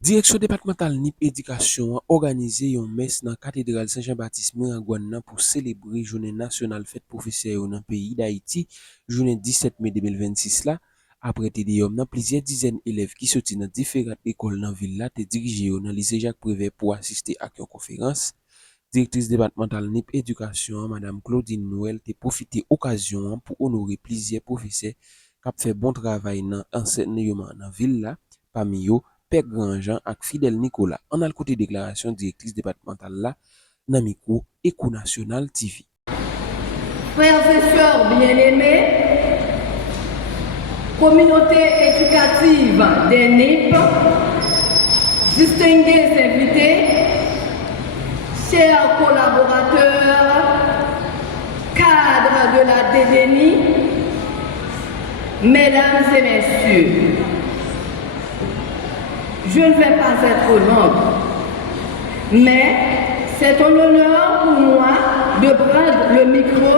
Direction départementale NIP Éducation a organisé une messe dans la cathédrale Saint-Jean-Baptiste Miragouane pour célébrer journée nationale fête professeur dans le pays d'Haïti, journée 17 mai 2026 là. Après TDOM, dans plusieurs dizaines d'élèves qui sortent dans différentes écoles dans la ville là, te dirigé dans le lycée Jacques Prévert pour assister à une conférence. Directrice départementale NIP Éducation, Madame Claudine Noël, te profité occasion pour honorer plusieurs professeurs qui ont fait bon travail dans l'enseignement dans la ville là, parmi eux Père Grandjean et Fidèle Nicolas. On a le côté déclaration directrice départementale là, dans micro Éco National TV. Frères et sœurs bien-aimés, communauté éducative des NIP, distingués invités, chers collaborateurs, cadres de la DDNI, mesdames et messieurs, je ne vais pas être longue, mais c'est un honneur pour moi de prendre le micro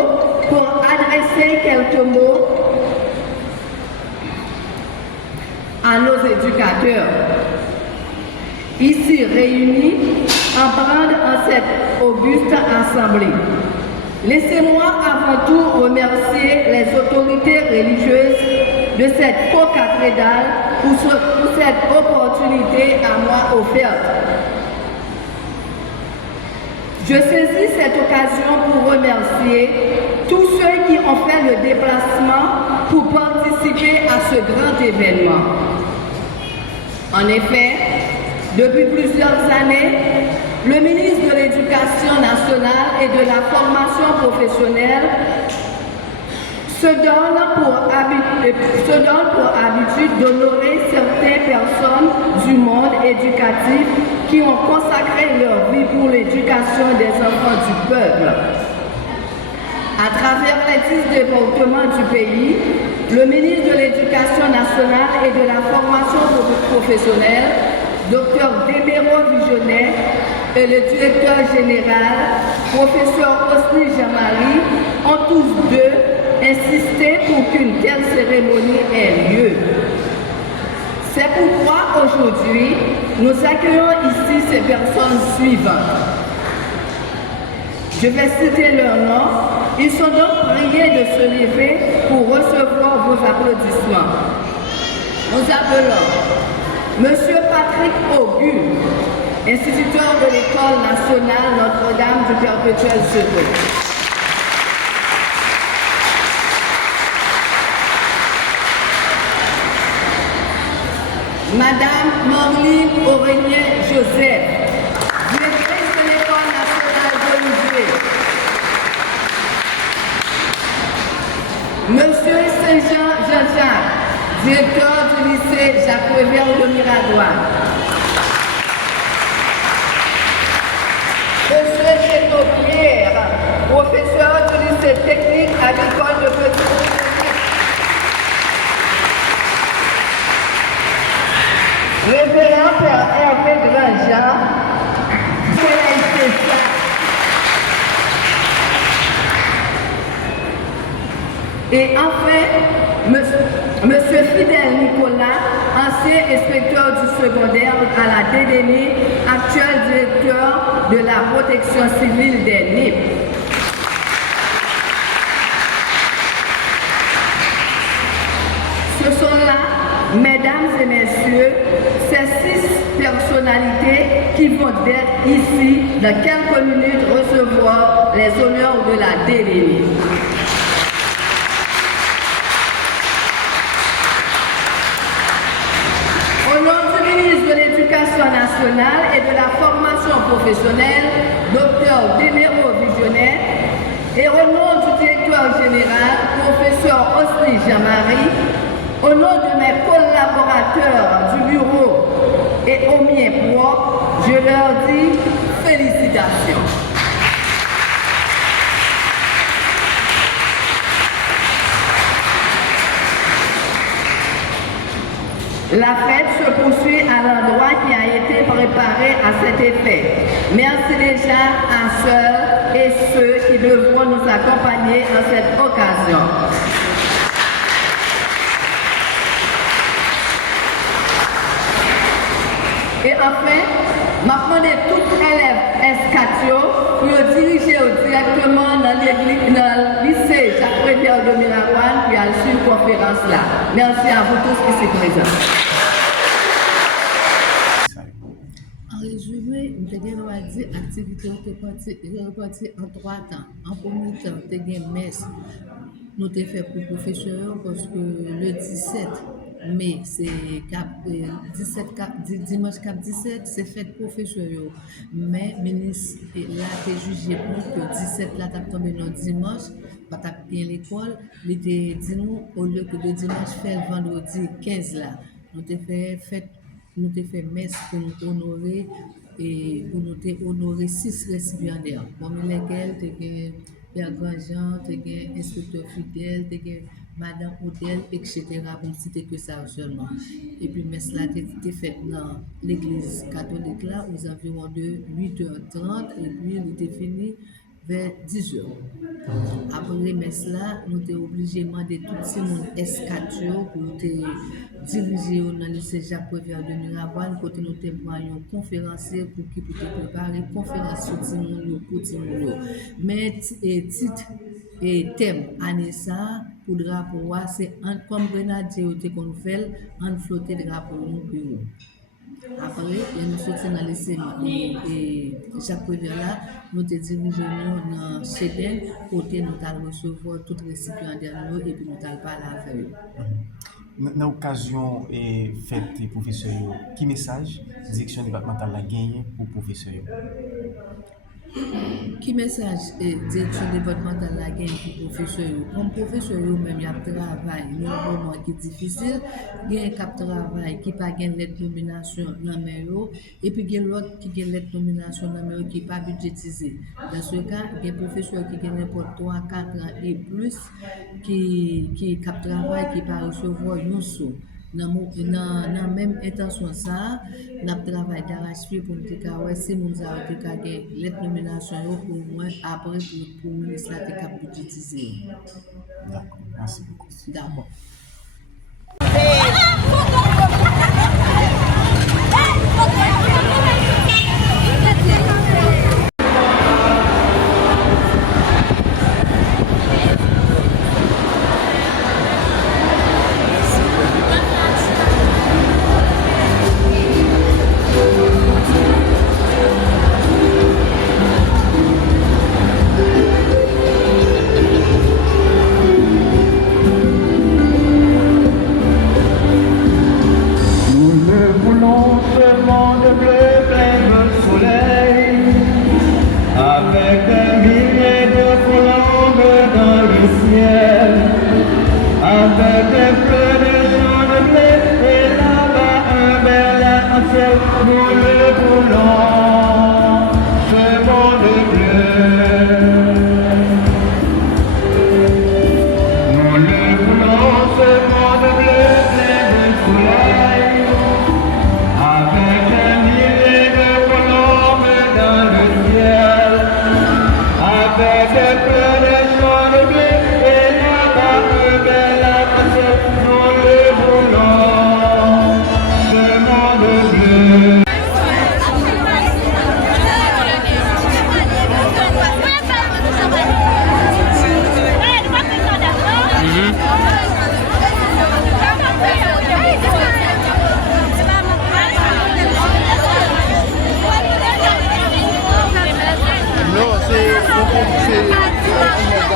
pour adresser quelques mots à nos éducateurs, ici réunis en cette auguste assemblée. Laissez-moi avant tout remercier les autorités religieuses de cette co-cathédrale pour cette opportunité à moi offerte. Je saisis cette occasion pour remercier tous ceux qui ont fait le déplacement pour participer à ce grand événement. En effet, depuis plusieurs années, le ministre de l'Éducation nationale et de la formation professionnelle se donne pour habitude d'honorer certaines personnes du monde éducatif qui ont consacré leur vie pour l'éducation des enfants du peuple. À travers les 10 départements du pays, le ministre de l'Éducation nationale et de la formation professionnelle, Dr Deméro Visionnaire, et le directeur général, professeur Osni Jamari, ont tous deux insisté pour qu'une telle cérémonie ait lieu. C'est pourquoi aujourd'hui, nous accueillons ici ces personnes suivantes. Je vais citer leurs noms. Ils sont donc priés de se lever pour recevoir vos applaudissements. Nous appelons Monsieur Patrick Augur, instituteur de l'École nationale Notre-Dame du Perpétuel Secours. Madame Morline Aurélien-Joseph, directrice de l'École nationale d'Olivier. Monsieur Saint-Jean Jean-Jacques, directeur du lycée Jacques Prévert de Miragouane. Monsieur Chéneau-Pierre, professeur du lycée technique agricole de Petit. Révérend Père Hervé Grandjean, et enfin, Monsieur Fidèle Nicolas, ancien inspecteur du secondaire à la DDNI, actuel directeur de la protection civile des NIP. Ce sont là, mesdames et messieurs, ces 6 personnalités qui vont être ici dans quelques minutes recevoir les honneurs de la DDNI. Au nom du ministre de l'Éducation nationale et de la formation professionnelle, Dr Deméro Visionnaire, et au nom du directeur général, professeur Osni Jamari, au nom de mes collaborateurs du bureau et au mien propre, je leur dis félicitations. La fête se poursuit à l'endroit qui a été préparé à cet effet. Merci déjà à ceux et ceux qui devront nous accompagner à cette occasion. Et enfin, je demande à tous les élèves escatio pour diriger directement dans le lycée Jacques Prévert de Mirawan pour aller sur une conférence là. Merci à vous tous qui êtes présents. En résumé, je vais dire l'activité est répartie en 3 temps. En premier temps, tu as messe, nous avons fait pour professeurs parce que le 17 mai, c'est dimanche 17, c'est fait professeurs. Mais le ministre là a jugé pour que 17 là t'a tombé dans dimanche, pas t'a bien l'école, il était dit nous au lieu que de dimanche faire le vendredi 15 là, nous avons fait fête. Nous avons fait messe pour nous honorer et pour nous honorer 6 récipiendaires. Parmi lesquels, tu Père Grandjean, tu inspecteur Fidèle, tu Madame Odel, etc. Pour ne citer que ça seulement. Et puis, messe là, était faite dans l'église catholique là, aux environs de 8h30 et puis elle était finie vers 10h. Après messe là, nous sommes obligés de demander tout ce monde escatio pour nous diriger dans le lycée Jacques Prévert de Mirawan, côté nous avons un conférencier pour qui peut préparer une conférence sur Timounio pour Timounio. Mais titre et thème année ça pour drapeau c'est comme grenadier qu'on fait en flotter drapeau nous bureau. Après, nous sommes dans le lycée et Jacques Prévert là, nous te dirigeons dans Chéden, côté nous allons recevoir tous les récipiendaires et puis nous allons parler avec eux. Dans l'occasion et fête des professeurs, quel message la direction départementale a gagné pour les professeurs? Quel message la direction départementale a gagné pour les professeurs? Comme professeurs, même il y a un travail, il y a un moment qui est difficile, il y a un travail qui n'a pas gagné de nomination dans le et puis il y a l'autre qui a gagné de nomination dans le qui n'est pas budgétisé. Dans ce cas, il y a des professeurs qui gagnent pour 3, 4 ans et plus qui ont travail qui ne peuvent pas recevoir un sou. Dans la même intention, ça, nous travaillons d'arrache-pied pour nous dire que si nous avons gagné les nominations, au moins après pour le ministère de la budgétiser. D'accord, merci beaucoup. D'accord.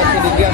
C'est